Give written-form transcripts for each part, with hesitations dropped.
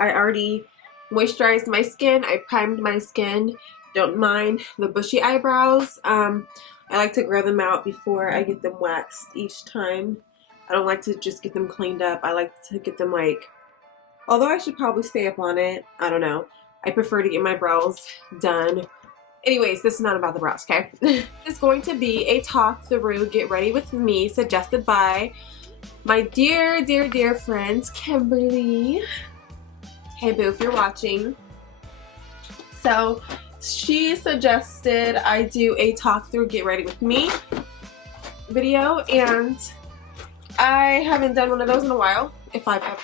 I already moisturized my skin. I primed my skin. Don't mind the bushy eyebrows. I like to grow them out before I get them waxed each time. I don't like to just get them cleaned up. I like to get them like, although I should probably stay up on it. I don't know. I prefer to get my brows done. Anyways, this is not about the brows, okay? It's going to be a talk through Get Ready With Me, suggested by my dear, dear, dear friend, Kimberly. Hey boo, if you're watching. So, she suggested I do a talk through Get Ready With Me video, and I haven't done one of those in a while, if I've ever.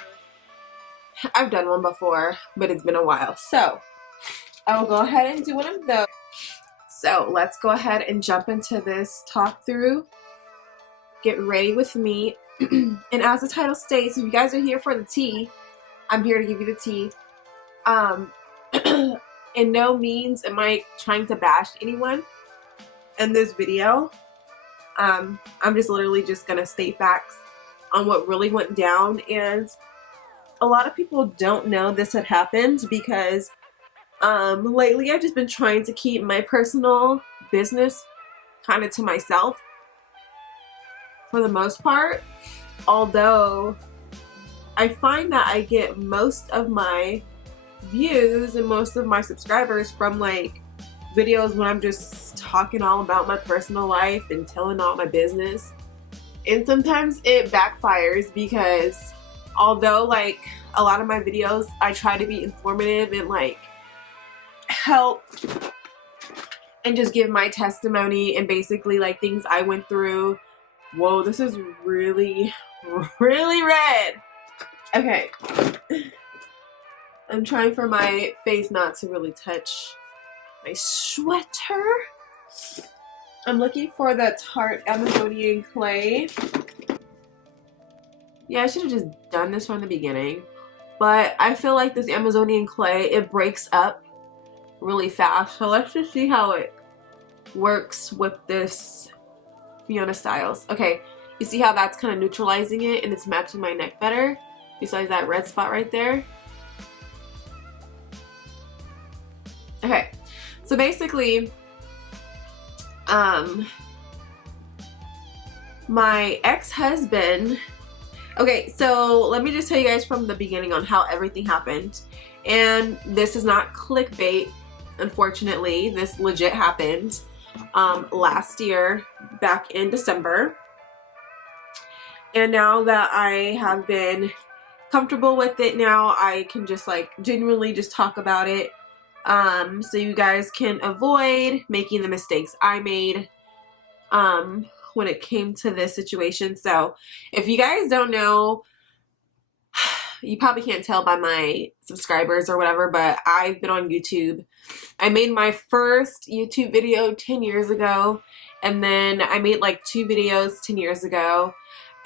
I've done one before, but it's been a while. So, I will go ahead and do one of those. So, let's go ahead and jump into this talk through Get Ready With Me. And as the title states, if you guys are here for the tea, I'm here to give you the tea. In no means am I trying to bash anyone in this video. I'm just literally just gonna state facts on what really went down, and a lot of people don't know this had happened because lately I've just been trying to keep my personal business kind of to myself for the most part, although I find that I get most of my views and most of my subscribers from like videos when I'm just talking all about my personal life and telling all my business. And sometimes it backfires because although like a lot of my videos I try to be informative and like help and just give my testimony and basically like things I went through. Whoa, this is really, really red. Okay. I'm trying for my face not to really touch my sweater. I'm looking for the Tarte Amazonian clay. Yeah, I should have just done this from the beginning. But I feel like this Amazonian clay, it breaks up really fast. So let's just see how it works with this Fiona Styles. Okay, you see how that's kind of neutralizing it and it's matching my neck better? Besides that red spot right there. Okay, so basically, my ex-husband, okay, so let me just tell you guys from the beginning on how everything happened. And this is not clickbait, unfortunately. This legit happened last year, back in December. And now that I have been comfortable with it now, I can just like genuinely just talk about it. So you guys can avoid making the mistakes I made when it came to this situation. So if you guys don't know, you probably can't tell by my subscribers or whatever, but I've been on YouTube. I made my first YouTube video 10 years ago, and then I made like 2 videos 10 years ago,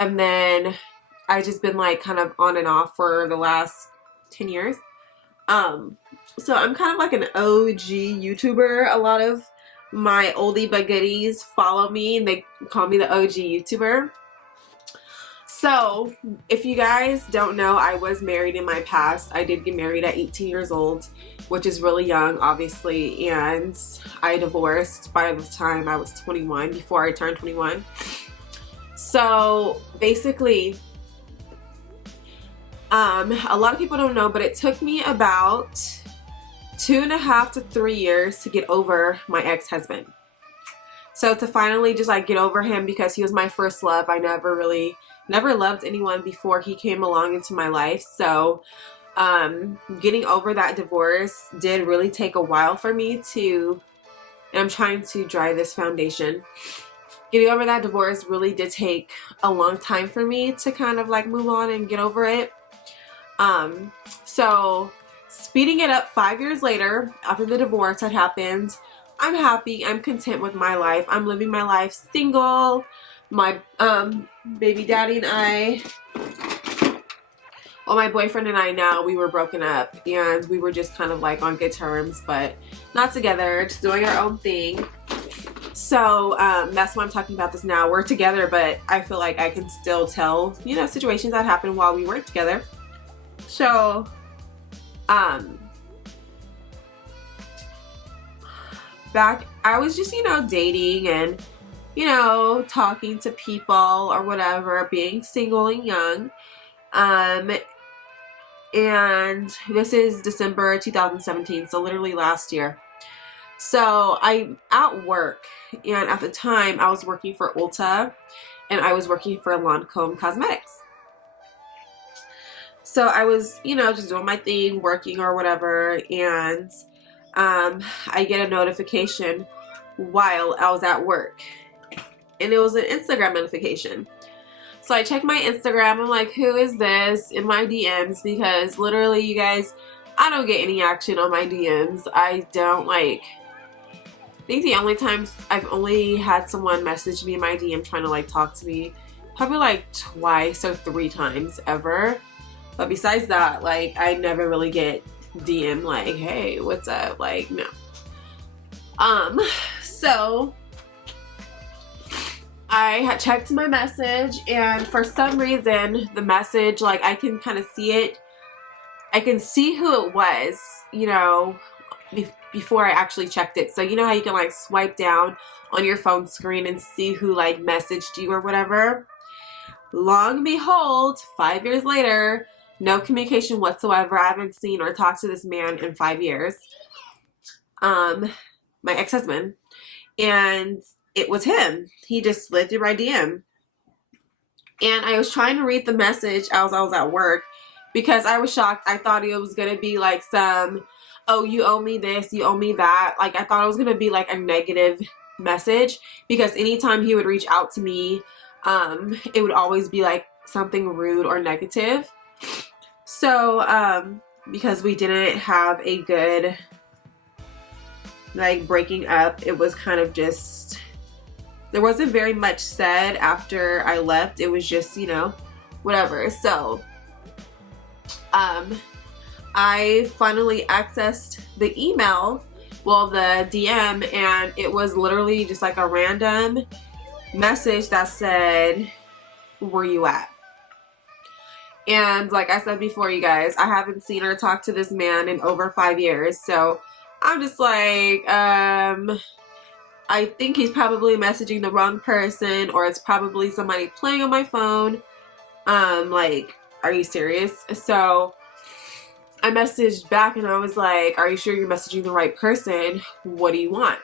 and then I just been like kind of on and off for the last 10 years. So I'm kind of like an OG YouTuber. A lot of my oldie but goodies follow me and they call me the OG YouTuber. So if you guys don't know, I was married in my past. I did get married at 18 years old, which is really young, obviously, and I divorced by the time I was 21, before I turned 21. So basically, a lot of people don't know, but it took me about 2.5 to 3 years to get over my ex-husband. So to finally just like get over him, because he was my first love. I never loved anyone before he came along into my life. So getting over that divorce did really take a while for me to, and I'm trying to dry this foundation. Getting over that divorce really did take a long time for me to kind of like move on and get over it. So speeding it up 5 years later, after the divorce had happened, I'm happy, I'm content with my life. I'm living my life single. My baby daddy and I, well, my boyfriend and I now, we were broken up and we were just kind of like on good terms, but not together, just doing our own thing. So that's why I'm talking about this now. We're together, but I feel like I can still tell, you know, situations that happened while we weren't together. So Back, I was just, you know, dating and, you know, talking to people or whatever, being single and young. And this is December 2017, so literally last year. So I'm at work, and at the time I was working for Ulta, and I was working for Lancome Cosmetics. So I was, you know, just doing my thing, working or whatever, and I get a notification while I was at work, and it was an Instagram notification. So I check my Instagram. I'm like, who is this in my DMs? Because literally, you guys, I don't get any action on my DMs. I don't like. I think the only times I've only had someone message me in my DM trying to like talk to me, probably like twice or 3 times ever. But besides that, like, I never really get DM like, hey, what's up? Like, no. So I had checked my message, and for some reason the message, like, I can kind of see it. I can see who it was, you know, before I actually checked it. So you know how you can like swipe down on your phone screen and see who like messaged you or whatever? Long and behold, 5 years later, no communication whatsoever. I haven't seen or talked to this man in 5 years. My ex-husband. And it was him. He just slid through my DM. And I was trying to read the message as I was at work because I was shocked. I thought it was going to be like some, oh, you owe me this, you owe me that. Like, I thought it was going to be like a negative message, because anytime he would reach out to me, it would always be like something rude or negative. So, because we didn't have a good, like, breaking up, it was kind of just, there wasn't very much said after I left. It was just, you know, whatever. So, I finally accessed the email, well, the DM, and it was literally just like a random message that said, where you at? And like I said before, you guys, I haven't seen or talked to this man in over 5 years. So I'm just like, I think he's probably messaging the wrong person, or it's probably somebody playing on my phone. Like, are you serious? So I messaged back and I was like, are you sure you're messaging the right person? What do you want?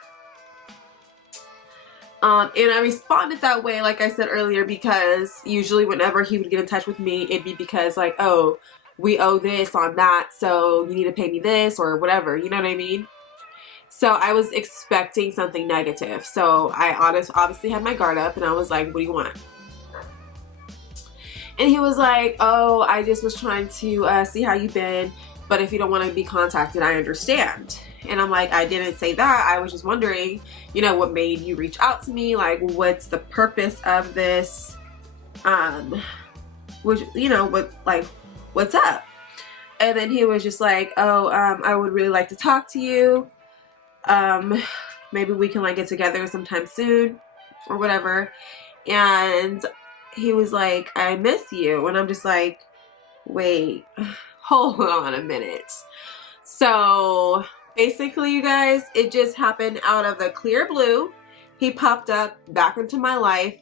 And I responded that way, like I said earlier, because usually whenever he would get in touch with me, it'd be because like, oh, we owe this on that, so you need to pay me this or whatever, you know what I mean? So I was expecting something negative. So I obviously had my guard up, and I was like, what do you want? And he was like, oh, I just was trying to see how you've been, but if you don't want to be contacted, I understand. And I'm like, I didn't say that. I was just wondering, you know, what made you reach out to me? Like, what's the purpose of this? Which, you know, what's up? And then he was just like, oh, I would really like to talk to you. Maybe we can like get together sometime soon or whatever. And he was like, I miss you. And I'm just like, wait, hold on a minute. So basically, you guys, it just happened out of the clear blue. He popped up back into my life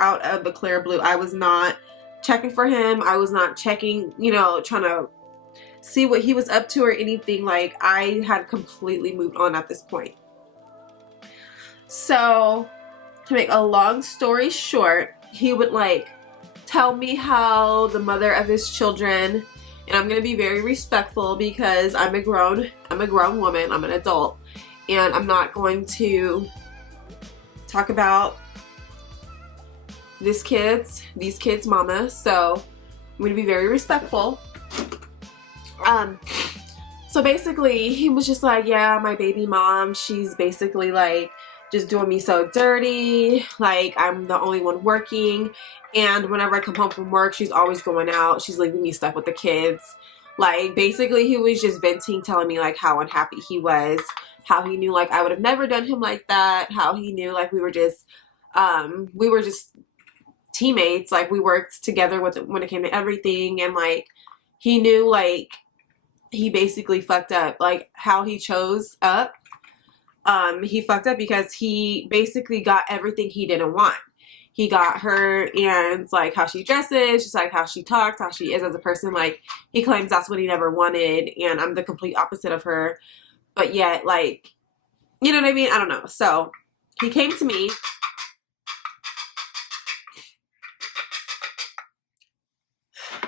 out of the clear blue. I was not checking for him. I was not checking, you know, trying to see what he was up to or anything. Like, I had completely moved on at this point. So to make a long story short, he would like tell me how the mother of his children, and I'm gonna be very respectful because I'm a grown woman, I'm an adult, and I'm not going to talk about these kids' mama, so I'm gonna be very respectful. So basically he was just like, yeah, my baby mom, she's basically like just doing me so dirty, like I'm the only one working, and whenever I come home from work, she's always going out, she's leaving me stuck with the kids. Like, basically he was just venting, telling me like how unhappy he was, how he knew like I would have never done him like that, how he knew like we were just teammates, like we worked together with when it came to everything, and like he knew like he basically fucked up. Like how he chose up, he fucked up because he basically got everything he didn't want. He got her and like how she dresses, just like how she talks, how she is as a person. Like he claims that's what he never wanted, and I'm the complete opposite of her. But yet, like, you know what I mean? I don't know. So he came to me.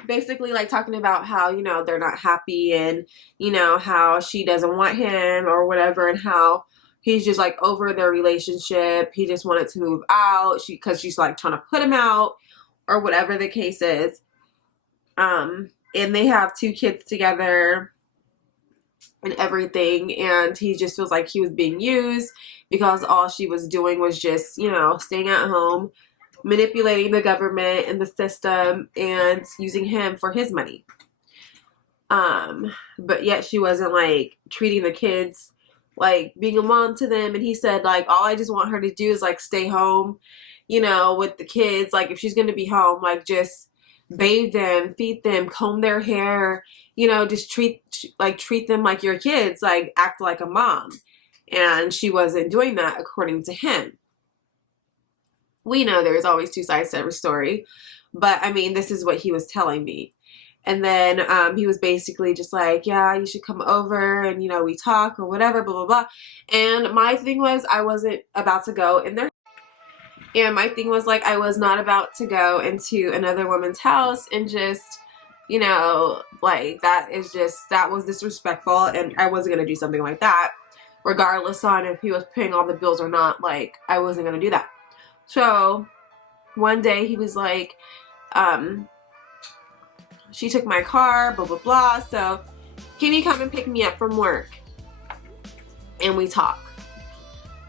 Basically like talking about how, you know, they're not happy, and, you know, how she doesn't want him or whatever, and how he's just like over their relationship. He just wanted to move out because she's like trying to put him out or whatever the case is. And they have 2 kids together and everything, and he just feels like he was being used because all she was doing was just, you know, staying at home, manipulating the government and the system, and using him for his money. But yet she wasn't like treating the kids like being a mom to them. And he said like, all I just want her to do is like stay home, you know, with the kids. Like if she's gonna be home, like just bathe them, feed them, comb their hair, you know, just treat them like your kids, like act like a mom. And she wasn't doing that according to him. We know there's always 2 sides to every story, but I mean, this is what he was telling me. And then he was basically just like, yeah, you should come over and, you know, we talk or whatever, blah, blah, blah. And my thing was, I wasn't about to go in there. And my thing was like, I was not about to go into another woman's house and just, you know, like that was disrespectful, and I wasn't going to do something like that, regardless on if he was paying all the bills or not. Like I wasn't going to do that. So one day he was like, she took my car, blah, blah, blah. So can you come and pick me up from work? And we talk.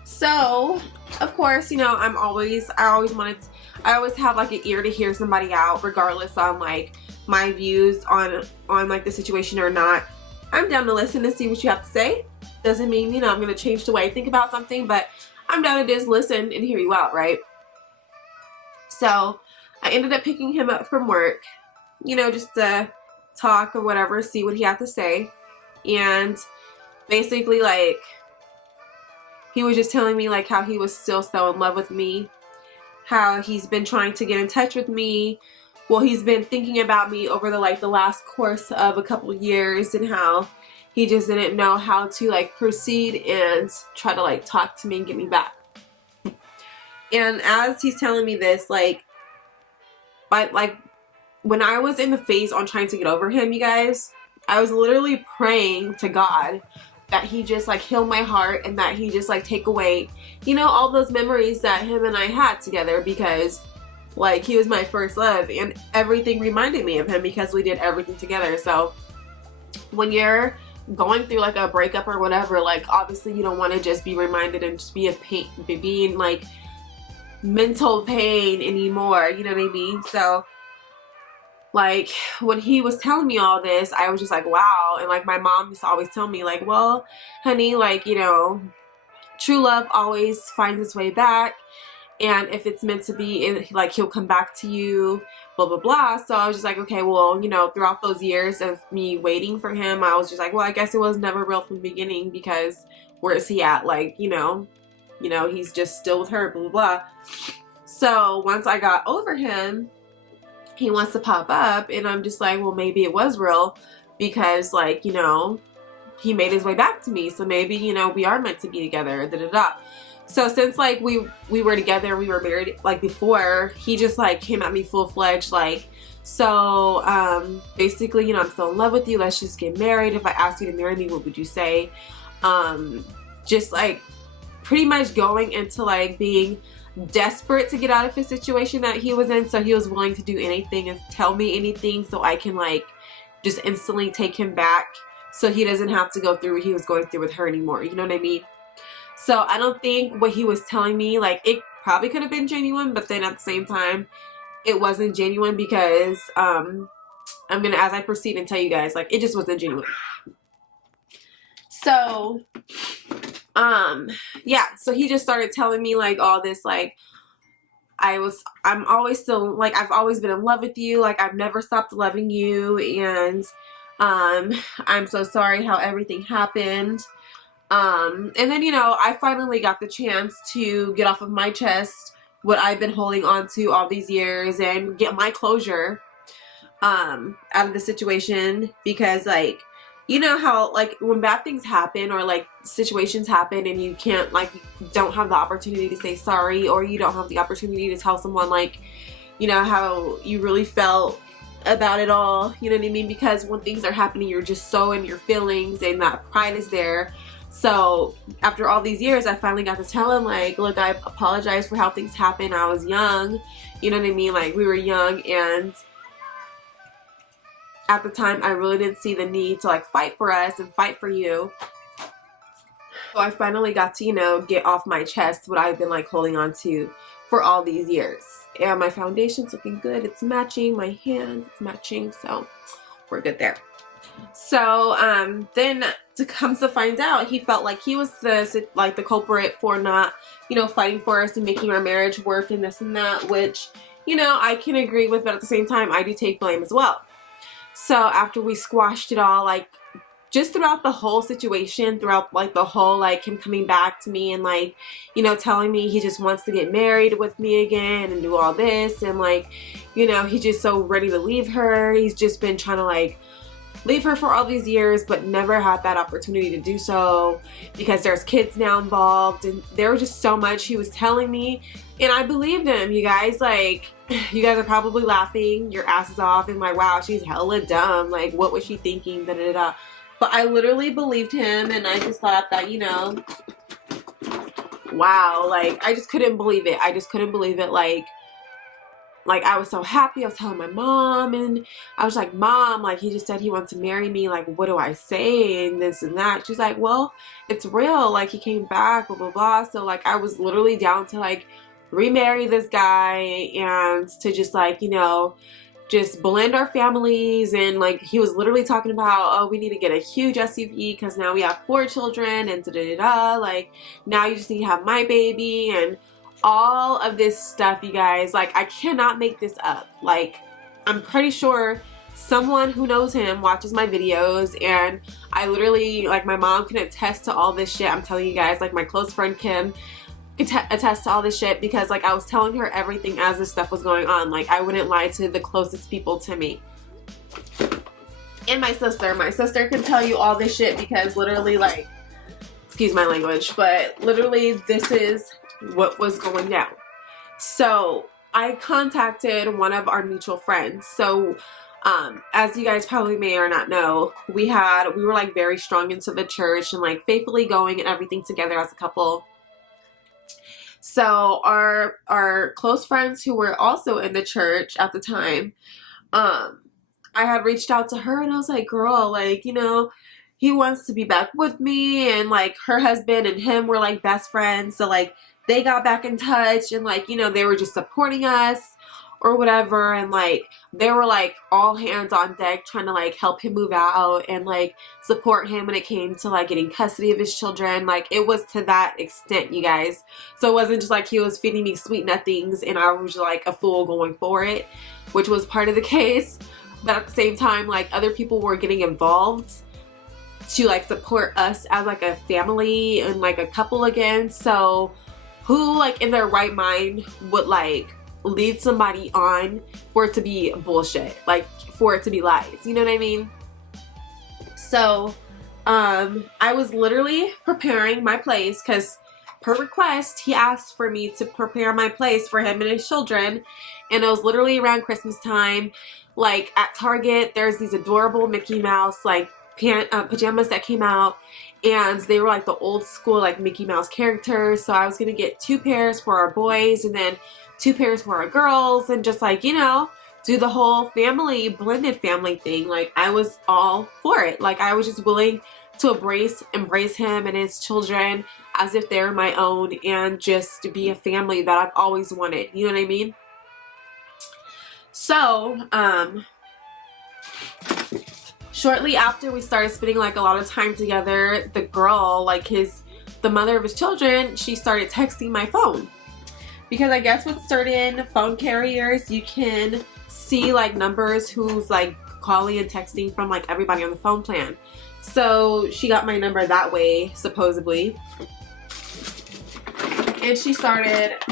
So of course, you know, I always have like an ear to hear somebody out, regardless on like my views on like the situation or not. I'm down to listen and see what you have to say. Doesn't mean, you know, I'm going to change the way I think about something, but I'm down to just listen and hear you out, right? So I ended up picking him up from work, you know, just to talk or whatever, see what he had to say. And basically like he was just telling me like how he was still so in love with me, how he's been trying to get in touch with me. Well, he's been thinking about me over the last course of a couple years, and how he just didn't know how to like proceed and try to like talk to me and get me back. And as he's telling me this, like when I was in the phase on trying to get over him, you guys, I was literally praying to God that he just like heal my heart, and that he just like take away, you know, all those memories that him and I had together, because like he was my first love, and everything reminded me of him because we did everything together. So when you're going through like a breakup or whatever, like obviously you don't want to just be reminded and just be in like mental pain anymore, you know what I mean? So like when he was telling me all this, I was just like, wow. And like my mom used to always tell me like, well, honey, like, you know, true love always finds its way back, and if it's meant to be, like he'll come back to you, blah, blah, blah. So I was just like, okay, well, you know, throughout those years of me waiting for him, I was just like, well, I guess it was never real from the beginning, because where is he at? Like, you know, he's just still with her, blah, blah, blah. So once I got over him, he wants to pop up, and I'm just like, well, maybe it was real, because like, you know, he made his way back to me, so maybe, you know, we are meant to be together, da da da. So since like we were together, we were married like before, he just like came at me full-fledged like, so basically, you know, I'm still in love with you, let's just get married. If I asked you to marry me, what would you say? Just like pretty much going into like being desperate to get out of his situation that he was in. So he was willing to do anything and tell me anything so I can like just instantly take him back, so he doesn't have to go through what he was going through with her anymore, you know what I mean? So I don't think what he was telling me, like, it probably could have been genuine, but then at the same time it wasn't genuine, because I'm gonna, as I proceed, and tell you guys, like, it just wasn't genuine. So yeah, so he just started telling me like all this, like I'm always still like, I've always been in love with you, like I've never stopped loving you, and I'm so sorry how everything happened. And then, you know, I finally got the chance to get off of my chest what I've been holding on to all these years and get my closure out of the situation, because like, you know how like when bad things happen or like situations happen and you can't, like, you don't have the opportunity to say sorry, or you don't have the opportunity to tell someone like, you know, how you really felt about it all, you know what I mean? Because when things are happening, you're just so in your feelings and that pride is there. So after all these years, I finally got to tell him like, look, I apologize for how things happened. I was young, you know what I mean? Like, we were young, and at the time I really didn't see the need to like fight for us and fight for you. So I finally got to, you know, get off my chest what I've been like holding on to for all these years. And my foundation's looking good. It's matching. My hand, it's matching. So we're good there. So then to come to find out, he felt like he was the culprit for not, you know, fighting for us and making our marriage work and this and that, which, you know, I can agree with, but at the same time I do take blame as well. So after we squashed it all, like just throughout the whole situation, throughout like the whole like him coming back to me and like, you know, telling me he just wants to get married with me again and do all this, and like, you know, he's just so ready to leave her. He's just been trying to like leave her for all these years, but never had that opportunity to do so because there's kids now involved, and there was just so much he was telling me, and I believed him. You guys, like, you guys are probably laughing your asses off and like, wow, she's hella dumb, like what was she thinking, da da da. But I literally believed him, and I just thought that, you know, wow, like I just couldn't believe it. I just couldn't believe it. Like I was so happy. I was telling my mom, and I was like, Mom, like he just said he wants to marry me. Like, what do I say? And this and that. She's like, well, it's real. Like he came back, blah, blah, blah. So like I was literally down to like remarry this guy and to just like, you know, just blend our families. And like he was literally talking about, oh, we need to get a huge SUV because now we have 4 children and da da da. Like now you just need to have my baby and all of this stuff, you guys. Like I cannot make this up. Like I'm pretty sure someone who knows him watches my videos, and I literally, like, my mom can attest to all this shit. I'm telling you guys, like my close friend Kim can attest to all this shit, because like I was telling her everything as this stuff was going on. Like I wouldn't lie to the closest people to me. And my sister can tell you all this shit, because literally, like, excuse my language, but literally this is what was going down. So I contacted one of our mutual friends. So as you guys probably may or not know, we were like very strong into the church and like faithfully going and everything together as a couple. So our close friends who were also in the church at the time, I had reached out to her and I was like, girl, like, you know, he wants to be back with me, and like her husband and him were like best friends. So like they got back in touch, and like, you know, they were just supporting us or whatever, and like they were like all hands on deck trying to like help him move out and like support him when it came to like getting custody of his children. Like it was to that extent, you guys. So it wasn't just like he was feeding me sweet nothings and I was like a fool going for it, which was part of the case. But at the same time, like other people were getting involved to like support us as like a family and like a couple again. So who like in their right mind would like lead somebody on for it to be bullshit, like for it to be lies, you know what I mean? So I was literally preparing my place, because per request he asked for me to prepare my place for him and his children, and it was literally around Christmas time. Like at Target there's these adorable Mickey Mouse like pajamas that came out, and they were like the old school like Mickey Mouse characters. So I was gonna get 2 pairs for our boys and then 2 pairs for our girls, and just like, you know, do the whole family, blended family thing. Like I was all for it. Like I was just willing to embrace him and his children as if they're my own, and just to be a family that I've always wanted, you know what I mean? So shortly after we started spending like a lot of time together, the girl, like the mother of his children, she started texting my phone. Because I guess with certain phone carriers, you can see like numbers who's like calling and texting from like everybody on the phone plan. So she got my number that way, supposedly. And she starts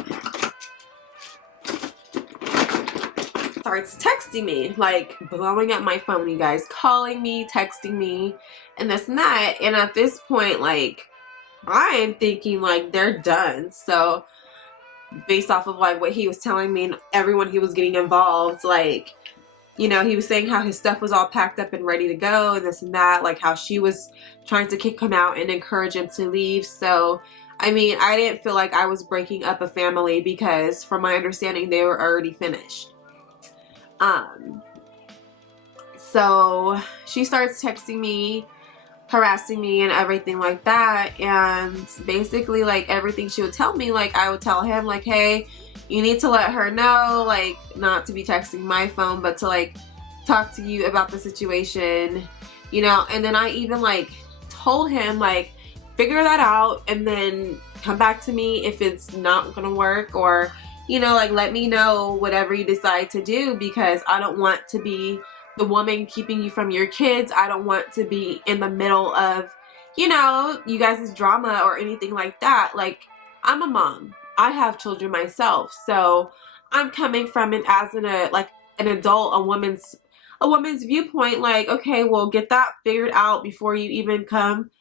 texting me, like blowing up my phone, you guys, calling me, texting me, and this and that. And at this point, like, I am thinking like they're done. So based off of like what he was telling me and everyone he was getting involved, like, you know, he was saying how his stuff was all packed up and ready to go and this and that, like how she was trying to kick him out and encourage him to leave. So I mean, I didn't feel like I was breaking up a family because from my understanding they were already finished. So she starts texting me, harassing me and everything like that, and basically like everything she would tell me, like I would tell him like, hey, you need to let her know, like, not to be texting my phone, but to like talk to you about the situation, you know. And then I even like told him like, figure that out and then come back to me if it's not gonna work, or, you know, like let me know whatever you decide to do, because I don't want to be the woman keeping you from your kids. I don't want to be in the middle of, you know, you guys' drama or anything like that. Like, I'm a mom. I have children myself. So I'm coming from it as an adult, a woman's viewpoint, like, okay, well, get that figured out before you even come,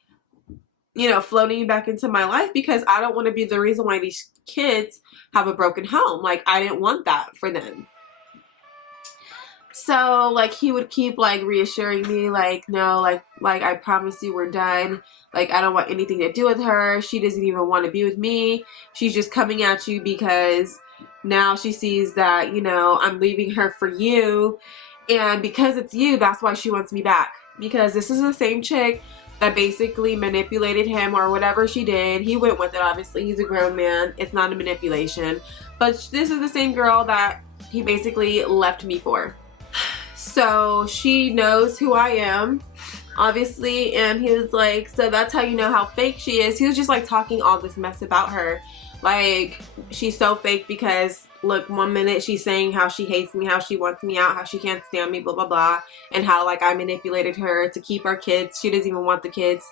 you know, floating back into my life, because I don't want to be the reason why these kids have a broken home. Like, I didn't want that for them. So like he would keep like reassuring me like, no, like I promise you we're done. Like, I don't want anything to do with her. She doesn't even want to be with me. She's just coming at you because now she sees that, you know, I'm leaving her for you. And because it's you, that's why she wants me back. Because this is the same chick that basically manipulated him or whatever she did. He went with it, obviously. He's a grown man. It's not a manipulation. But this is the same girl that he basically left me for. So she knows who I am, obviously, and he was like, so that's how you know how fake she is. He was just like talking all this mess about her. Like, she's so fake because, look, one minute she's saying how she hates me, how she wants me out, how she can't stand me, blah, blah, blah, and how, like, I manipulated her to keep our kids. She doesn't even want the kids,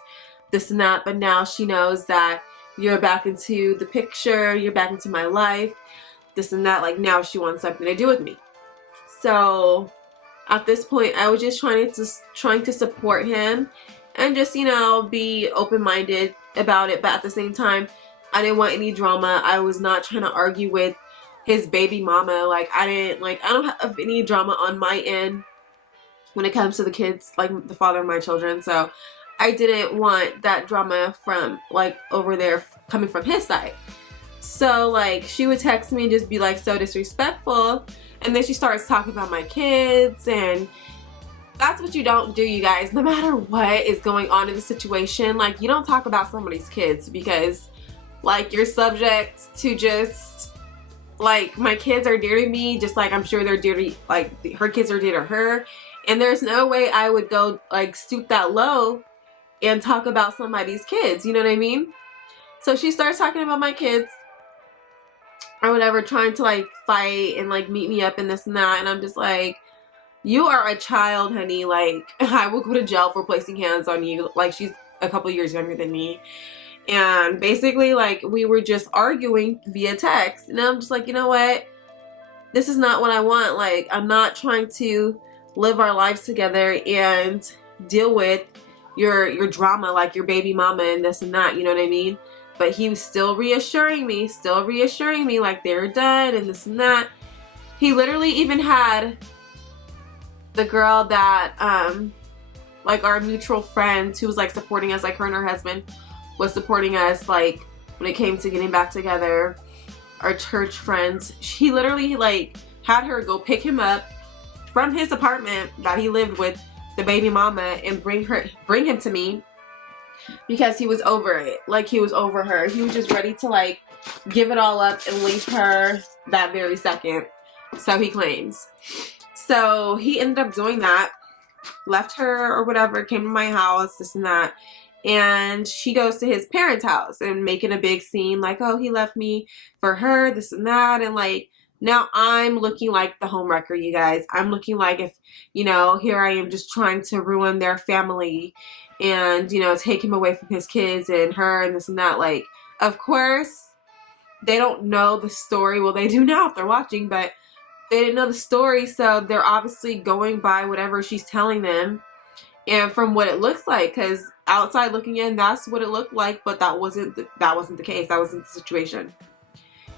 this and that, but now she knows that you're back into the picture, you're back into my life, this and that. Like, now she wants something to do with me. So at this point, I was just trying to support him and just, you know, be open-minded about it. But at the same time, I didn't want any drama. I was not trying to argue with his baby mama. Like, I don't have any drama on my end when it comes to the kids, like the father of my children. So I didn't want that drama from, like, over there coming from his side. So, like, she would text me and just be, like, so disrespectful. And then she starts talking about my kids, and that's what you don't do, you guys. No matter what is going on in the situation, like, you don't talk about somebody's kids, because, like, you're subject to just, like, my kids are dear to me, just like I'm sure they're dear to, like, her kids are dear to her. And there's no way I would go, like, stoop that low and talk about somebody's kids, you know what I mean? So she starts talking about my kids or whatever, trying to like fight and like meet me up and this and that, and I'm just like, you are a child, honey. Like, I will go to jail for placing hands on you. Like, she's a couple years younger than me, and basically like we were just arguing via text, and I'm just like, you know what, this is not what I want. Like, I'm not trying to live our lives together and deal with your drama, like your baby mama and this and that, you know what I mean? But he was still reassuring me like they're done and this and that. He literally even had the girl that, like our mutual friend who was like supporting us, like her and her husband was supporting us, like when it came to getting back together, our church friends. He literally like had her go pick him up from his apartment that he lived with the baby mama and bring him to me, because he was over it. Like, he was over her. He was just ready to like give it all up and leave her that very second, so he claims. So he ended up doing that, left her or whatever, came to my house, this and that, and she goes to his parents' house and making a big scene like, oh, he left me for her, this and that, and like Now I'm looking like the homewrecker, you guys. I'm looking like, if, you know, here I am just trying to ruin their family and, you know, take him away from his kids and her and this and that. Like, of course, they don't know the story. Well, they do now if they're watching, but they didn't know the story, so they're obviously going by whatever she's telling them and from what it looks like, because outside looking in, that's what it looked like, but that wasn't the case. That wasn't the situation.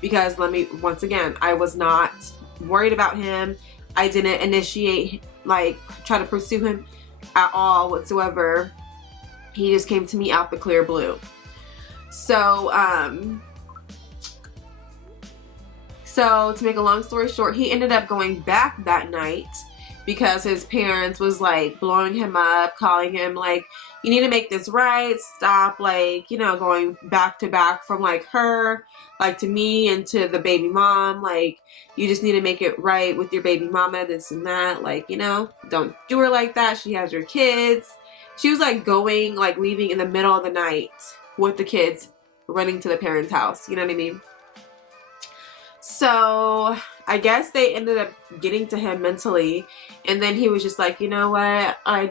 Because once again, I was not worried about him. I didn't initiate, like, try to pursue him at all whatsoever. He just came to me out the clear blue. So to make a long story short, he ended up going back that night because his parents was like blowing him up, calling him like, you need to make this right, stop, like, you know, going back to back from like her, like to me and to the baby mom, like, you just need to make it right with your baby mama, this and that, like, you know, don't do her like that, she has your kids. She was like going, like leaving in the middle of the night with the kids, running to the parents' house, you know what I mean? So I guess they ended up getting to him mentally, and then he was just like, you know what, I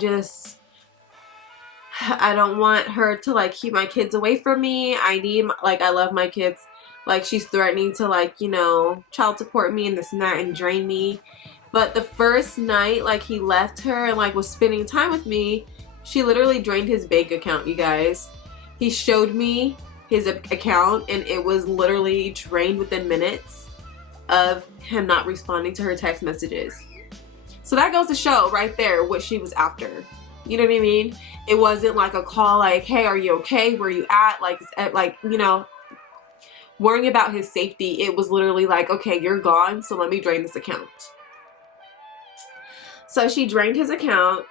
don't want her to like keep my kids away from me. I love my kids. Like, she's threatening to, like, you know, child support me and this and that and drain me. But the first night, like, he left her and like was spending time with me, she literally drained his bank account, you guys. He showed me his account and it was literally drained within minutes of him not responding to her text messages. So that goes to show right there what she was after. You know what I mean? It wasn't like a call like, hey, are you okay? Where you at? Like, you know, worrying about his safety. It was literally like, okay, you're gone, so let me drain this account. So she drained his account,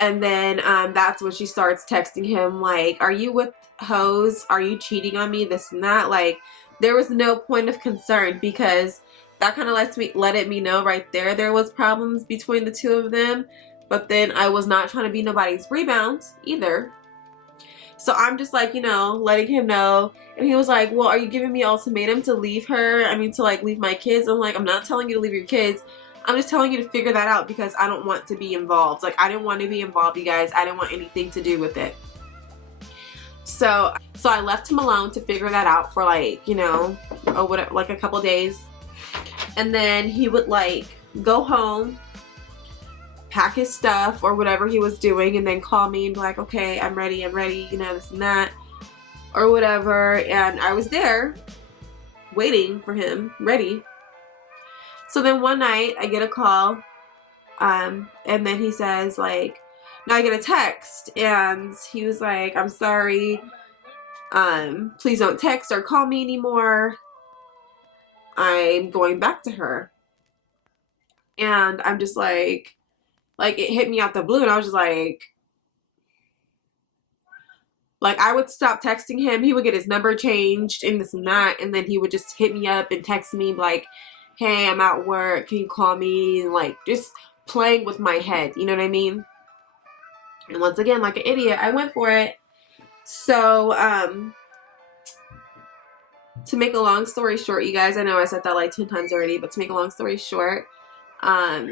and then that's when she starts texting him like, are you with hoes? Are you cheating on me? This and that. Like, there was no point of concern, because that kind of let me know right there was problems between the two of them. But then I was not trying to be nobody's rebound either. So I'm just like, you know, letting him know. And he was like, well, are you giving me an ultimatum to leave her? I mean, to like leave my kids? I'm like, I'm not telling you to leave your kids. I'm just telling you to figure that out, because I don't want to be involved. Like, I didn't want to be involved, you guys. I didn't want anything to do with it. So I left him alone to figure that out for like, you know, or whatever, like a couple days. And then he would like go home, pack his stuff or whatever he was doing, and then call me and be like, okay, I'm ready, you know, this and that, or whatever. And I was there waiting for him, ready. So then one night I get a call, and then he says like, now I get a text, and he was like, I'm sorry, please don't text or call me anymore. I'm going back to her. And I'm just like it hit me out the blue, and I was just like I would stop texting him, he would get his number changed and this and that, and then he would just hit me up and text me like, hey, I'm at work, can you call me? And like just playing with my head, you know what I mean? And once again, like an idiot, I went for it. So to make a long story short, you guys, I know I said that like 10 times already, but to make a long story short,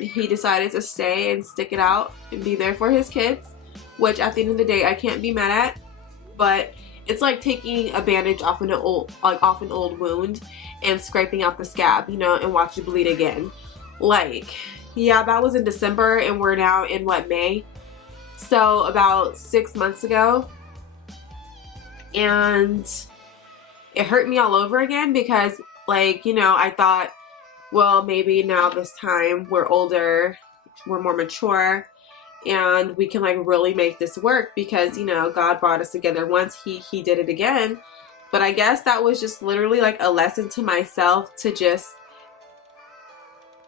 he decided to stay and stick it out and be there for his kids, which at the end of the day I can't be mad at. But it's like taking a bandage off an old wound and scraping out the scab, you know, and watch it bleed again. Like, yeah, that was in December and we're now in what, May? So about 6 months ago, and it hurt me all over again, because like, you know, I thought, well, maybe now this time we're older, we're more mature, and we can like really make this work, because, you know, God brought us together once, he did it again. But I guess that was just literally like a lesson to myself to just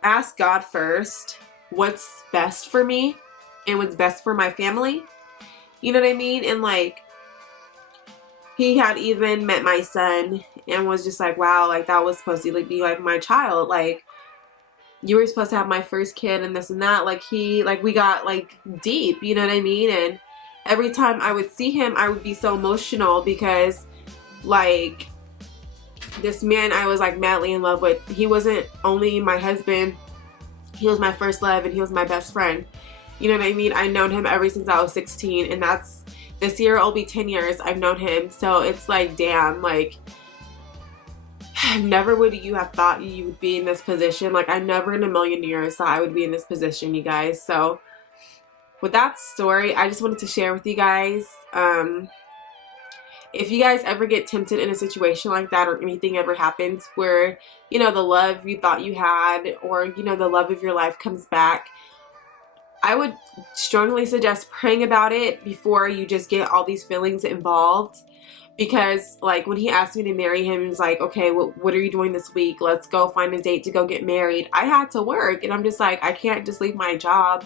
ask God first what's best for me and what's best for my family. You know what I mean? And like, he had even met my son and was just like, wow, like that was supposed to like be like my child. Like, you were supposed to have my first kid and this and that. Like we got like deep, you know what I mean? And every time I would see him, I would be so emotional, because like this man I was like madly in love with, he wasn't only my husband, he was my first love, and he was my best friend. You know what I mean? I've known him ever since I was 16, and that's, this year it'll be 10 years I've known him. So it's like, damn, like, never would you have thought you would be in this position. Like, I never in a million years thought I would be in this position, you guys. So with that story, I just wanted to share with you guys. If you guys ever get tempted in a situation like that, or anything ever happens where, you know, the love you thought you had, or, you know, the love of your life comes back, I would strongly suggest praying about it before you just get all these feelings involved. Because, like, when he asked me to marry him, he was like, okay, what are you doing this week? Let's go find a date to go get married. I had to work, and I'm just like, I can't just leave my job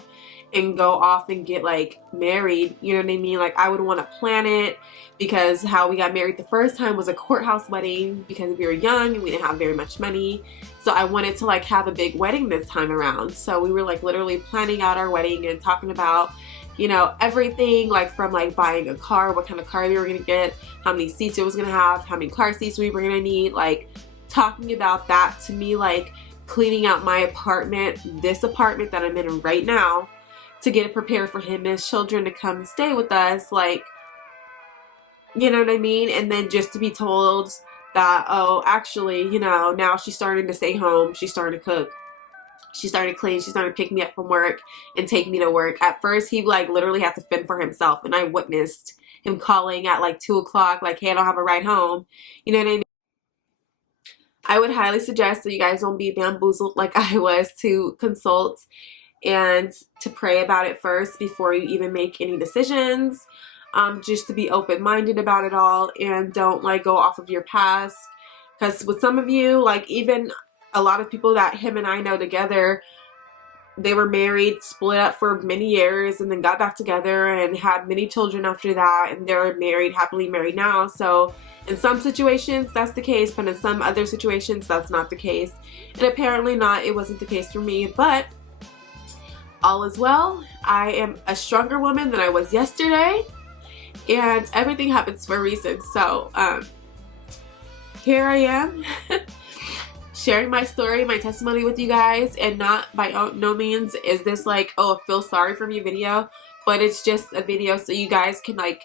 and go off and get, like, married. You know what I mean? Like, I would want to plan it, because how we got married the first time was a courthouse wedding, because we were young and we didn't have very much money. So I wanted to, like, have a big wedding this time around. So we were, like, literally planning out our wedding and talking about, you know, everything, like, from, like, buying a car, what kind of car we were gonna get, how many seats it was gonna have, how many car seats we were gonna need, like, talking about that. To me, like, cleaning out my apartment, this apartment that I'm in right now, to get it prepared for him and his children to come stay with us, like, you know what I mean? And then just to be told that, oh, actually, you know, now she's starting to stay home, she's starting to cook, she started to clean, she started to pick me up from work and take me to work. At first, he, like, literally had to fend for himself, and I witnessed him calling at, like, 2 o'clock, like, hey, I don't have a ride home. You know what I mean? I would highly suggest that you guys don't be bamboozled like I was, to consult and to pray about it first before you even make any decisions. Just to be open-minded about it all, and don't, like, go off of your past. Because with some of you, like, even a lot of people that him and I know together, they were married, split up for many years, and then got back together and had many children after that, and they're married, happily married now. So in some situations that's the case, but in some other situations that's not the case. And apparently not, it wasn't the case for me, but all is well. I am a stronger woman than I was yesterday, and everything happens for a reason. So here I am sharing my story, my testimony with you guys, and not by no means is this like, oh, feel sorry for me video, but it's just a video so you guys can, like,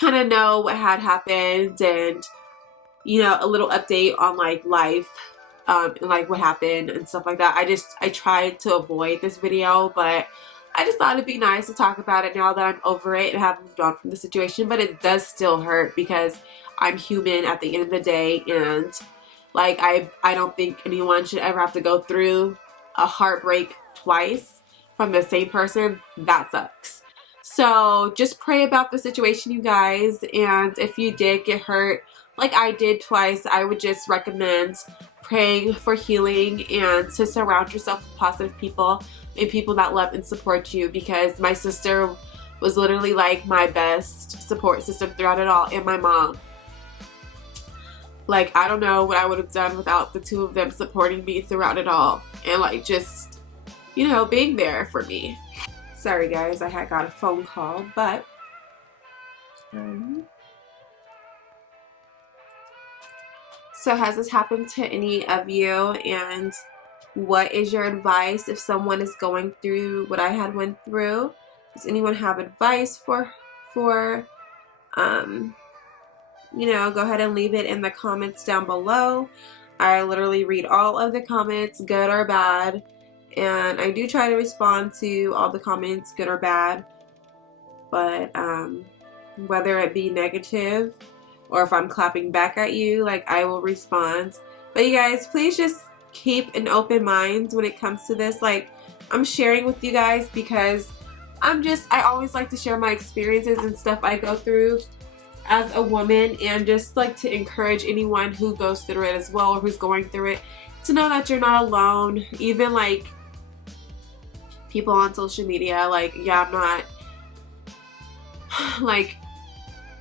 kind of know what had happened, and, you know, a little update on, like, life, and, like, what happened and stuff like that. I tried to avoid this video, but I just thought it'd be nice to talk about it now that I'm over it and have moved on from the situation. But it does still hurt, because I'm human at the end of the day, and, like, I don't think anyone should ever have to go through a heartbreak twice from the same person. That sucks. So just pray about the situation, you guys. And if you did get hurt like I did twice, I would just recommend praying for healing and to surround yourself with positive people and people that love and support you, because my sister was literally, like, my best support system throughout it all, and my mom. Like, I don't know what I would have done without the two of them supporting me throughout it all, and, like, just, you know, being there for me. Sorry guys, I had got a phone call, but so has this happened to any of you, and what is your advice if someone is going through what I had went through? Does anyone have advice for you know, go ahead and leave it in the comments down below. I literally read all of the comments, good or bad, and I do try to respond to all the comments, good or bad. But whether it be negative or if I'm clapping back at you, like, I will respond. But you guys, please just keep an open mind when it comes to this. Like, I'm sharing with you guys because I always like to share my experiences and stuff I go through as a woman, and just like to encourage anyone who goes through it as well, or who's going through it, to know that you're not alone. Even, like, people on social media, like, yeah, I'm not like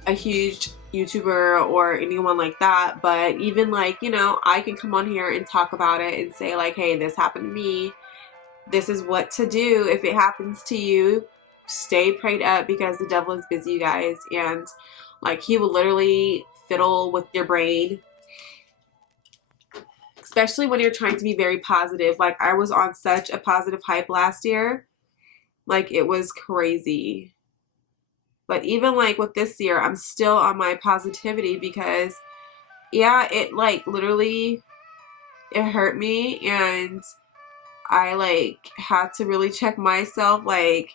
a huge YouTuber or anyone like that, but even, like, you know, I can come on here and talk about it and say, like, hey, this happened to me, this is what to do if it happens to you. Stay prayed up, because the devil is busy, you guys, and, like, he will literally fiddle with your brain especially when you're trying to be very positive. Like, I was on such a positive hype last year. Like, it was crazy. But even like with this year, I'm still on my positivity because, yeah, it like literally, it hurt me, and I like had to really check myself. Like,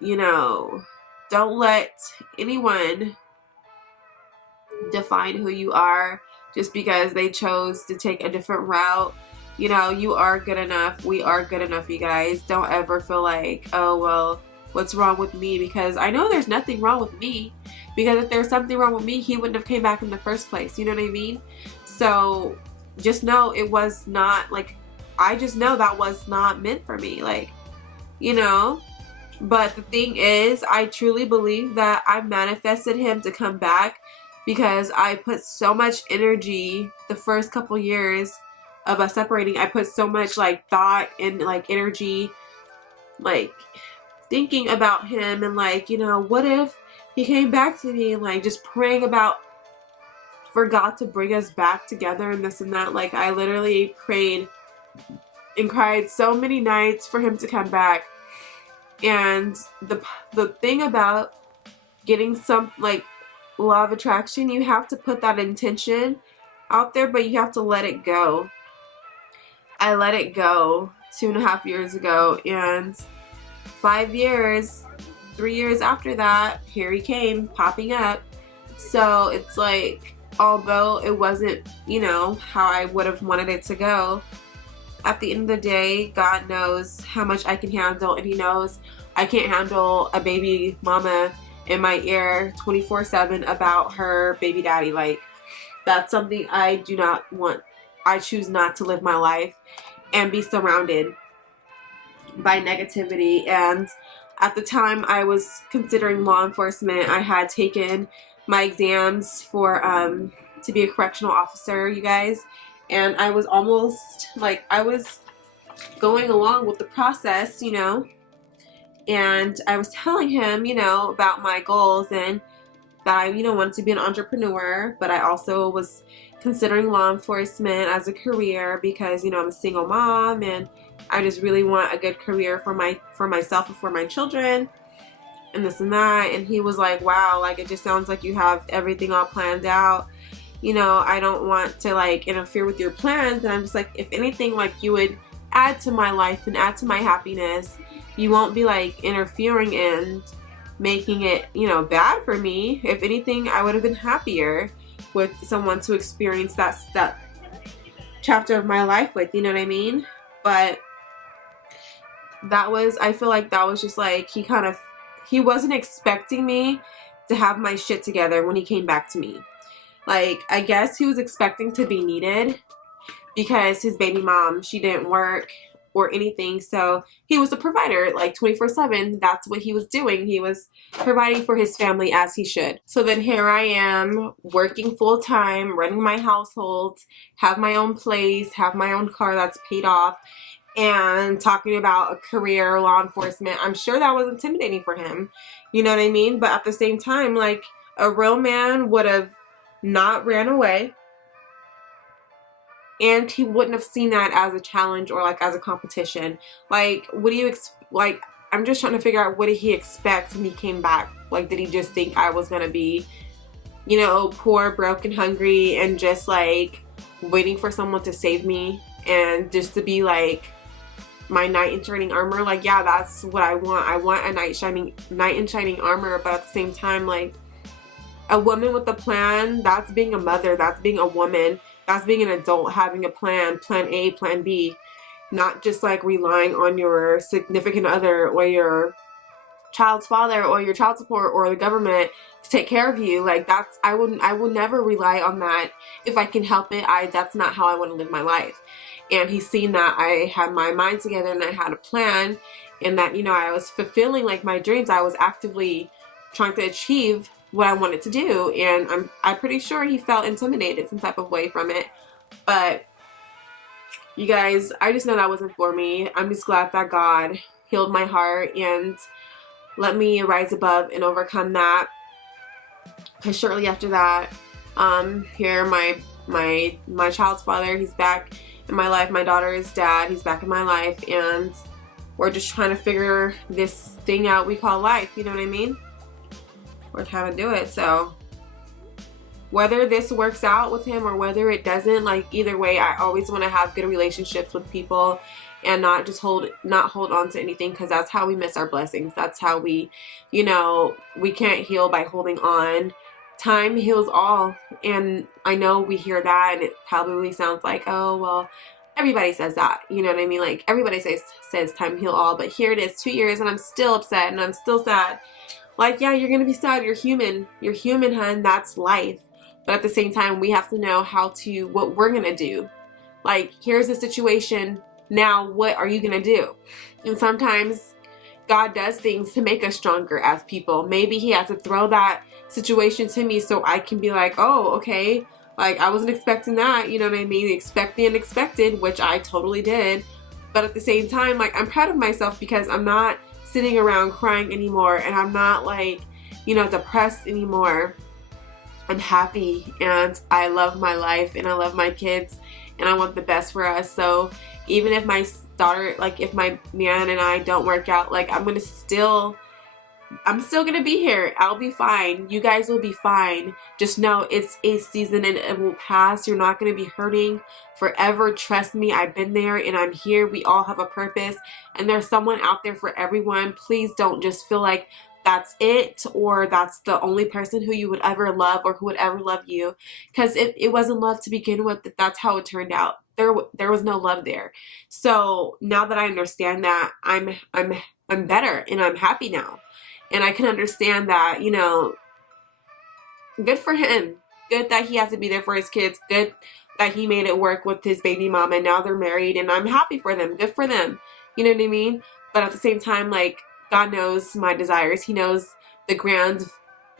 you know, don't let anyone define who you are just because they chose to take a different route. You know, you are good enough. We are good enough, you guys. Don't ever feel like, oh, well, what's wrong with me? Because I know there's nothing wrong with me. Because if there's something wrong with me, he wouldn't have came back in the first place. You know what I mean? So just know it was not, like, I just know that was not meant for me. Like, you know? But the thing is, I truly believe that I manifested him to come back because I put so much energy the first couple years of us separating. I put so much like thought and like energy, like thinking about him, and like, you know, what if he came back to me, and like just praying about for God to bring us back together and this and that. Like, I literally prayed and cried so many nights for him to come back. And the thing about getting some like law of attraction, you have to put that intention out there, but you have to let it go. I let it go 2.5 years ago, and 5 years, 3 years after that, here he came popping up. So it's like, although it wasn't, you know, how I would have wanted it to go, at the end of the day, God knows how much I can handle, and he knows I can't handle a baby mama in my ear 24/7 about her baby daddy. Like, that's something I do not want. I choose not to live my life and be surrounded by negativity. And at the time I was considering law enforcement, I had taken my exams for to be a correctional officer, you guys, and I was almost like, I was going along with the process, you know, and I was telling him, you know, about my goals and that I, you know, wanted to be an entrepreneur, but I also was considering law enforcement as a career because, you know, I'm a single mom and I just really want a good career for myself and for my children and this and that. And he was like, wow, like, it just sounds like you have everything all planned out. You know, I don't want to like interfere with your plans. And I'm just like, if anything, like, you would add to my life and add to my happiness. You won't be like interfering and making it, you know, bad for me. If anything, I would have been happier with someone to experience that chapter of my life with, you know what I mean? But that was, I feel like that was just like, he wasn't expecting me to have my shit together when he came back to me. Like, I guess he was expecting to be needed because his baby mom, she didn't work or anything, so he was a provider like 24/7. That's what he was doing. He was providing for his family as he should. So then here I am working full-time, running my household, have my own place, have my own car that's paid off, and talking about a career, law enforcement. I'm sure that was intimidating for him, you know what I mean? But at the same time, like, a real man would have not ran away, and he wouldn't have seen that as a challenge or like as a competition. Like, what do you like, I'm just trying to figure out, what did he expect when he came back? Like, did he just think I was gonna be, you know, poor, broke, and hungry, and just like waiting for someone to save me and just to be like my knight in shining armor? Like, yeah, that's what I want. I want a knight in shining armor, but at the same time, like, a woman with a plan, that's being a mother, that's being a woman, that's being an adult, having a plan, plan A, plan B, not just like relying on your significant other or your child's father or your child support or the government to take care of you. Like, that's, I would never rely on that if I can help it. That's not how I want to live my life. And he's seen that I had my mind together and I had a plan, and that, you know, I was fulfilling like my dreams. I was actively trying to achieve what I wanted to do, and I'm pretty sure he felt intimidated some type of way from it. But you guys, I just know that wasn't for me. I'm just glad that God healed my heart and let me rise above and overcome that. Because shortly after that, here my my child's father. He's back in my life. My daughter's dad, he's back in my life, and we're just trying to figure this thing out we call life, you know what I mean? We're trying to do it. So whether this works out with him or whether it doesn't, like either way, I always want to have good relationships with people and not hold on to anything, because that's how we miss our blessings. That's how we, you know, we can't heal by holding on. Time heals all, and I know we hear that and it probably sounds like, oh well, everybody says that, you know what I mean? Like everybody says time heal all, but here it is, 2 years and I'm still upset and I'm still sad. Like, yeah, you're gonna be sad. You're human, hun. That's life. But at the same time, we have to know what we're gonna do. Like, here's the situation. Now, what are you gonna do? And sometimes God does things to make us stronger as people. Maybe he has to throw that situation to me so I can be like, oh, okay. Like, I wasn't expecting that. You know what I mean? Expect the unexpected, which I totally did. But at the same time, like, I'm proud of myself because I'm not sitting around crying anymore, and I'm not like, you know, depressed anymore. I'm happy, and I love my life, and I love my kids, and I want the best for us. So even if my daughter, like if my man and I don't work out, like I'm still gonna be here. I'll be fine. You guys will be fine. Just know it's a season and it will pass. You're not gonna be hurting forever. Trust me, I've been there and I'm here. We all have a purpose, and there's someone out there for everyone. Please don't just feel like that's it, or that's the only person who you would ever love or who would ever love you, because it wasn't love to begin with. That's how it turned out. There was no love there. So now that I understand that, I'm better and I'm happy now, and I can understand that, you know, good for him. Good that he has to be there for his kids. Good that he made it work with his baby mama, and now they're married, and I'm happy for them. Good for them. You know what I mean? But at the same time, like, God knows my desires. He knows the grand,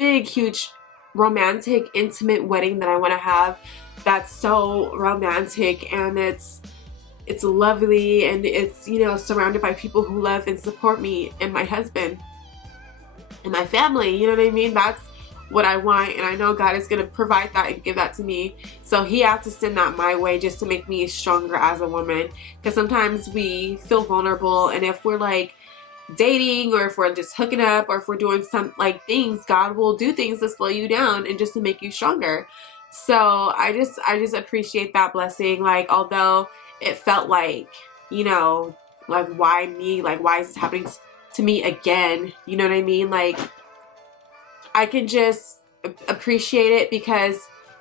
big, huge, romantic, intimate wedding that I want to have. That's so romantic, and it's lovely, and it's, you know, surrounded by people who love and support me and my husband and my family. You know what I mean? That's what I want, and I know God is going to provide that and give that to me. So he has to send that my way just to make me stronger as a woman, because sometimes we feel vulnerable, and if we're like dating, or if we're just hooking up, or if we're doing some like things, God will do things to slow you down and just to make you stronger. So I just appreciate that blessing. Like, although it felt like, you know, like, why me? Like, why is this happening to me again? You know what I mean? Like, I can just appreciate it because,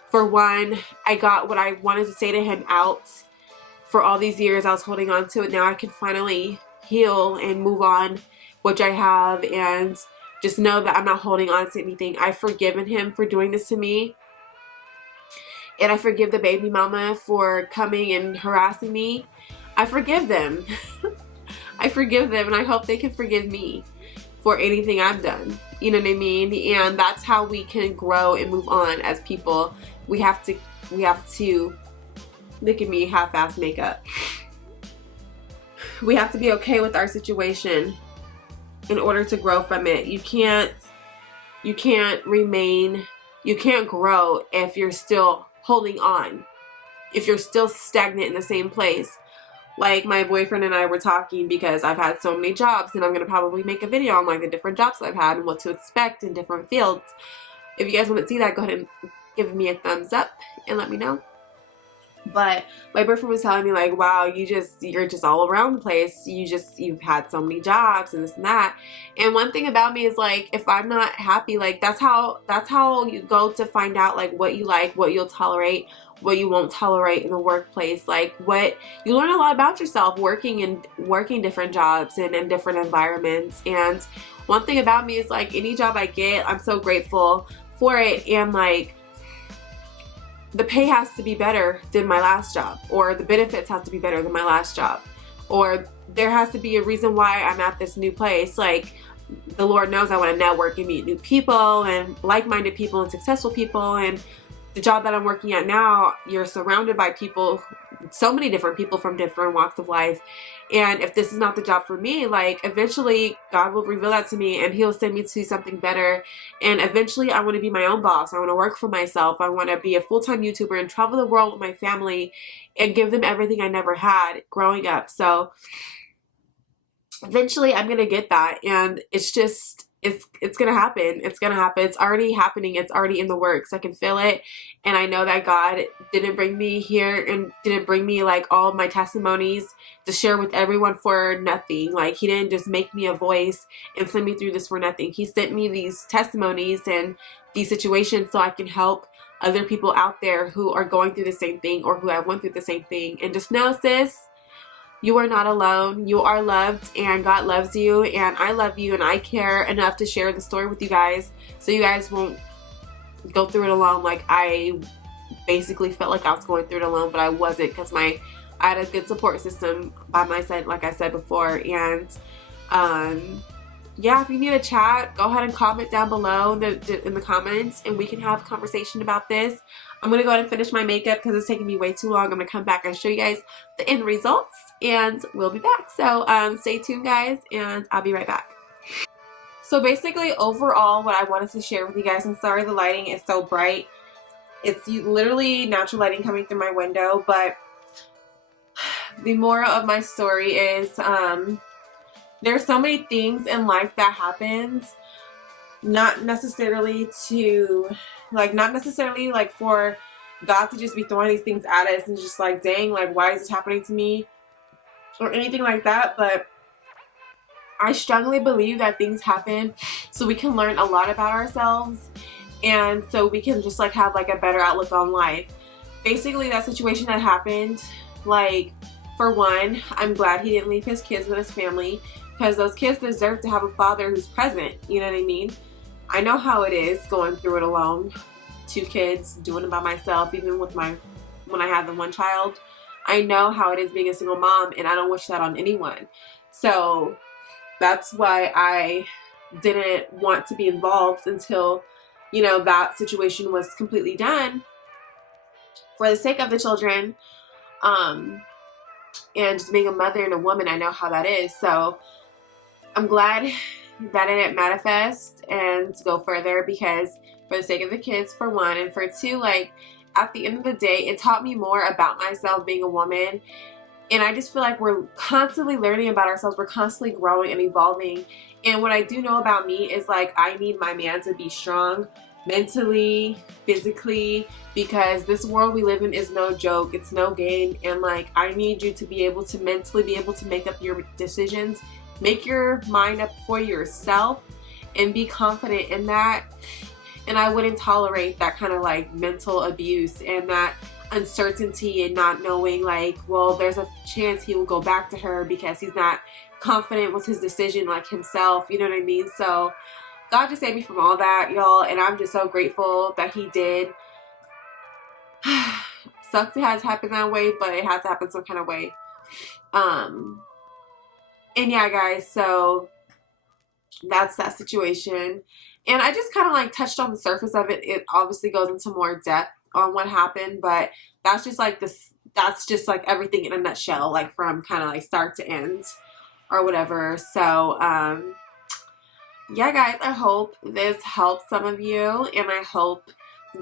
for one, I got what I wanted to say to him out. For all these years I was holding on to it. Now I can finally heal and move on, which I have, and just know that I'm not holding on to anything. I've forgiven him for doing this to me, and I forgive the baby mama for coming and harassing me. I forgive them. I forgive them, and I hope they can forgive me for anything I've done. You know what I mean? And that's how we can grow and move on as people. We have to look at me, half-ass makeup. We have to be okay with our situation in order to grow from it. You can't grow if you're still holding on, if you're still stagnant in the same place. Like, my boyfriend and I were talking, because I've had so many jobs, and I'm going to probably make a video on like the different jobs I've had and what to expect in different fields. If you guys want to see that, go ahead and give me a thumbs up and let me know. But my boyfriend was telling me, like, wow, you're just all around the place. You've had so many jobs and this and that. And one thing about me is, like, if I'm not happy, like, that's how you go to find out, like, what you like, what you'll tolerate, what you won't tolerate in the workplace. Like, what you learn a lot about yourself working different jobs and in different environments. And one thing about me is, like, any job I get, I'm so grateful for it. And, like, the pay has to be better than my last job, or the benefits have to be better than my last job, or there has to be a reason why I'm at this new place. Like, the Lord knows I want to network and meet new people and like-minded people and successful people. And the job that I'm working at now, you're surrounded by people so many different people from different walks of life. And if this is not the job for me, like eventually God will reveal that to me and he'll send me to something better. And eventually I want to be my own boss. I want to work for myself. I want to be a full-time YouTuber and travel the world with my family and give them everything I never had growing up. So eventually I'm gonna get that, and it's just it's gonna happen. It's gonna happen. It's already happening. It's already in the works. I can feel it, and I know that God didn't bring me here and didn't bring me like all my testimonies to share with everyone for nothing. Like he didn't just make me a voice and send me through this for nothing. He sent me these testimonies and these situations so I can help other people out there who are going through the same thing or who have went through the same thing. And just know, sis, you are not alone. You are loved, and God loves you, and I love you, and I care enough to share the story with you guys so you guys won't go through it alone. Like I basically felt like I was going through it alone, but I wasn't, because I had a good support system by my side, like I said before. And yeah, if you need a chat, go ahead and comment down below in the comments, and we can have a conversation about this. I'm going to go ahead and finish my makeup because it's taking me way too long. I'm going to come back and show you guys the end results, and we'll be back. So stay tuned, guys, and I'll be right back. So basically, overall, what I wanted to share with you guys, and sorry the lighting is so bright. It's literally natural lighting coming through my window, but the moral of my story is there's so many things in life that happens, not necessarily like for God to just be throwing these things at us and just like, dang, like why is this happening to me or anything like that. But I strongly believe that things happen so we can learn a lot about ourselves, and so we can just like have like a better outlook on life. Basically, that situation that happened, like, for one, I'm glad he didn't leave his kids with his family, because those kids deserve to have a father who's present. You know what I mean? I know how it is going through it alone. 2 kids, doing it by myself, even with when I had the one child. I know how it is being a single mom, and I don't wish that on anyone. So that's why I didn't want to be involved until, you know, that situation was completely done for the sake of the children. And just being a mother and a woman, I know how that is. So I'm glad that it didn't manifest and go further, because for the sake of the kids, for one, and for two, like, at the end of the day, it taught me more about myself being a woman. And I just feel like we're constantly learning about ourselves. We're constantly growing and evolving. And what I do know about me is, like, I need my man to be strong mentally, physically, because this world we live in is no joke. It's no game. And, like, I need you to be able to mentally be able to make up your decisions, make your mind up for yourself, and be confident in that. And I wouldn't tolerate that kind of like mental abuse and that uncertainty and not knowing, like, well, there's a chance he will go back to her because he's not confident with his decision like himself. You know what I mean? So God just saved me from all that, y'all, and I'm just so grateful that he did. Sucks it had to happen that way, but it had to happen some kind of way. And yeah, guys, so that's that situation. And I just kind of like touched on the surface of it. It obviously goes into more depth on what happened, but that's just like everything in a nutshell, like from kind of like start to end or whatever. So yeah, guys, I hope this helps some of you, and I hope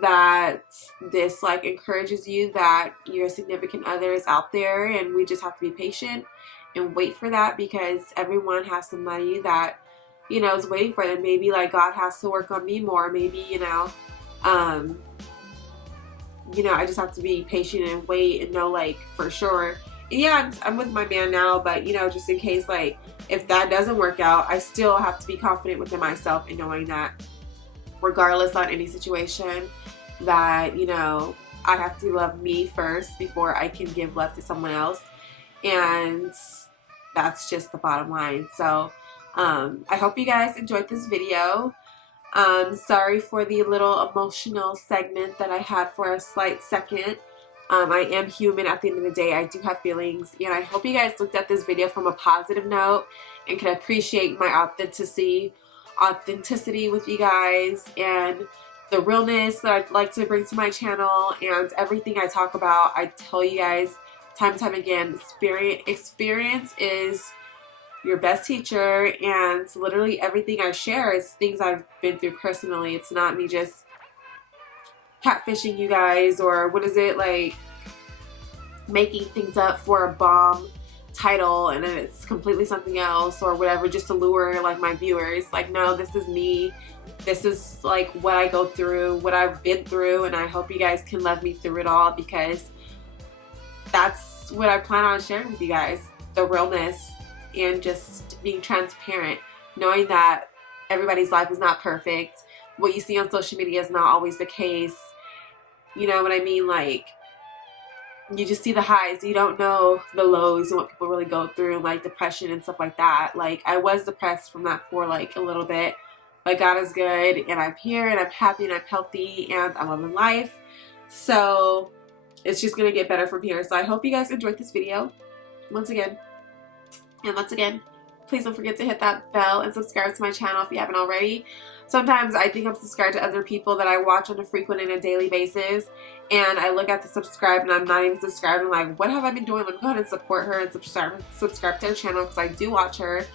that this like encourages you that your significant other is out there, and we just have to be patient and wait for that, because everyone has somebody that, you know, is waiting for them. Maybe like God has to work on me more. Maybe, you know, I just have to be patient and wait and know, like, for sure. And yeah, I'm with my man now, but, you know, just in case, like, if that doesn't work out, I still have to be confident within myself and knowing that regardless on any situation, that, you know, I have to love me first before I can give love to someone else. And that's just the bottom line. So I hope you guys enjoyed this video. Sorry for the little emotional segment that I had for a slight second. I am human at the end of the day. I do have feelings, and I hope you guys looked at this video from a positive note and can appreciate my authenticity with you guys, and the realness that I'd like to bring to my channel, and everything I talk about, I tell you guys time and time again, experience is your best teacher, and literally everything I share is things I've been through personally. It's not me just catfishing you guys, or what is it, like making things up for a bomb title and then it's completely something else or whatever, just to lure like my viewers. Like, no, this is me. This is like what I go through, what I've been through, and I hope you guys can love me through it all, because that's what I plan on sharing with you guys, the realness and just being transparent, knowing that everybody's life is not perfect. What you see on social media is not always the case. You know what I mean? Like, you just see the highs. You don't know the lows and what people really go through, like depression and stuff like that. Like, I was depressed from that for like a little bit, but God is good, and I'm here, and I'm happy, and I'm healthy, and I'm loving life. So it's just gonna get better from here. So I hope you guys enjoyed this video once again. And once again, please don't forget to hit that bell and subscribe to my channel if you haven't already. Sometimes I think I'm subscribed to other people that I watch on a frequent and a daily basis, and I look at the subscribe and I'm not even subscribed. I'm like, what have I been doing? Let me go ahead and support her and subscribe to her channel, because I do watch her.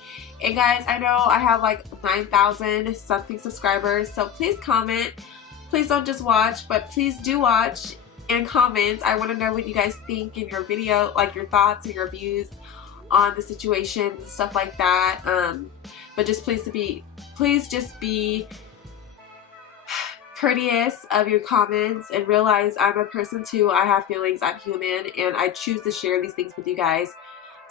And guys, I know I have like 9,000 something subscribers, so please comment. Please don't just watch, but please do watch and comment. I want to know what you guys think in your video, like your thoughts and your views on the situation and stuff like that. But just please just be courteous of your comments and realize I'm a person too. I have feelings, I'm human, and I choose to share these things with you guys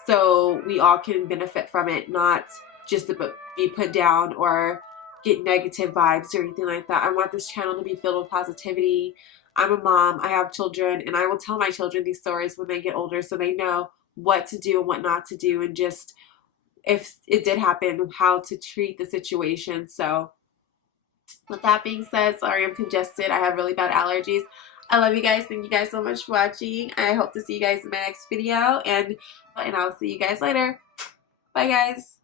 so we all can benefit from it, not just to be put down or get negative vibes or anything like that. I want this channel to be filled with positivity. I'm a mom, I have children, and I will tell my children these stories when they get older so they know what to do and what not to do, and just, if it did happen, how to treat the situation. So with that being said, sorry I'm congested. I have really bad allergies. I love you guys. Thank you guys so much for watching. I hope to see you guys in my next video, and I'll see you guys later. Bye guys.